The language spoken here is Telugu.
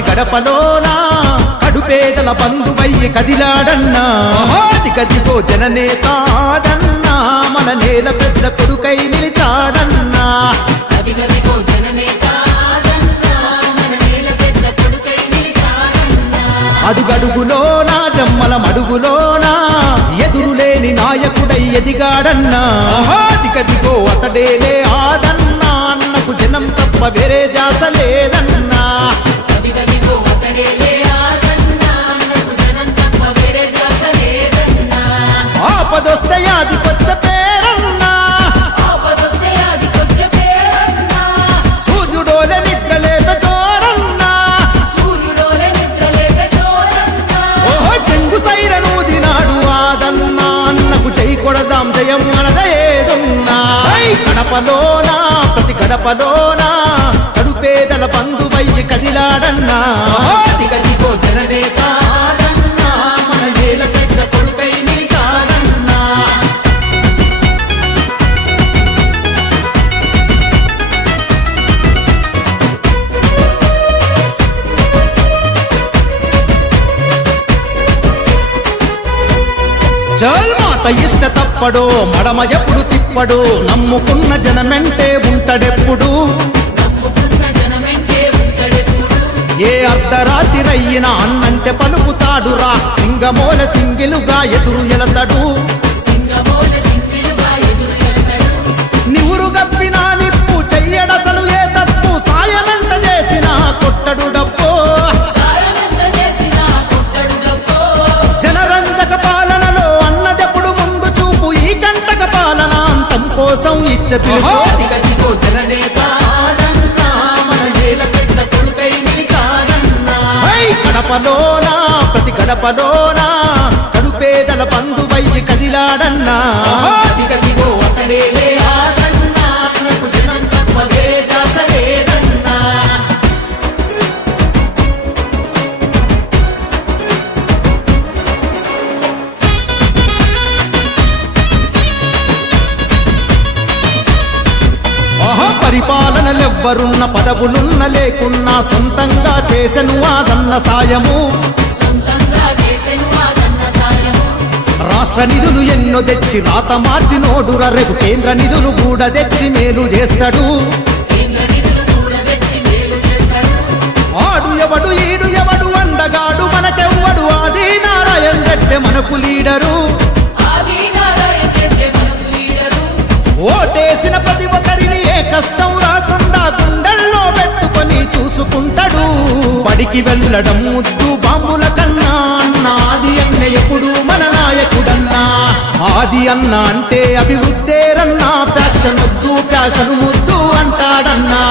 గడపలోనా? కడుపేదల బంధువయ్యి కదిలాడన్నా? దిగదిగో జననేతాడన్నా మన నేల పెద్ద కొడుకై నిలిచాడన్నా? అదిగదిగో జననేతాదన్నా, మన నేల పెద్ద కొడుకై నిలిచాడన్నా. అడుగడుగులోనా జమ్మల మడుగులోనా ఎదురులేని నాయకుడై ఎదిగాడన్నా? దిగదిగో అతడేలే ఆదన్నా? అన్నకు జనం తప్ప వేరే ధ్యాస లేదన్నా? గడపలోనా ప్రతి గడపలోనా కడుపేదల బంధువయ్యి కదిలాడన్నా. ప్రతి దిగదిగో జననేత ఆదన్నా, మన నేల పెద్ద కొడుకై నిలిచాడన్నా చల్ మాట ఇస్తే తప్పడు మడమ ఎప్పుడు తిప్పడు. నమ్ముకున్న జనమెంటే ఉంటడెప్పుడు? ఏ అర్ధరాత్రి ఉంటాడెప్పుడు. అన్నంటే పలుకుతాడురా. సింగమోల సింగిలుగా ఎదురు ఎలతడు. ఇచ్చ పిలుపు జననేత కడపలోనా ప్రతి గడపలోనా కడుపేదల బంధువయ్యి కదిలాడన్నా. దిగదిగో పరిపాలనలెవ్వరున్న పదవులున్న లేకున్నా సొంతంగా చేసెను ఆదన్న సాయము. రాష్ట్ర నిధులు ఎన్నో తెచ్చి రాత మార్చి నోడుర రేపు కేంద్ర నిధులు కూడా తెచ్చి మేలు చేస్తాడు. ఆడు ఎవడు ఈడు ఎవడు అండగాడు మనకెవ్వడు ఆది నారాయణ రెడ్డి మనకు లీడరు ఆది నారాయణ రెడ్డి మనకు లీడరు. ఓటేసిన ప్రతి ఒక్కరిని ఏ కష్టం పడికి వెళ్ళడం ముద్దు బాంబుల కన్నా అన్నాది అన్న ఎప్పుడు మన నాయకుడన్నా. ఆది అన్న అంటే అభివృద్ధేరన్నా. ఫ్యాక్షన్ వద్దు ఫ్యాషన్ ముద్దు అంటాడన్నా.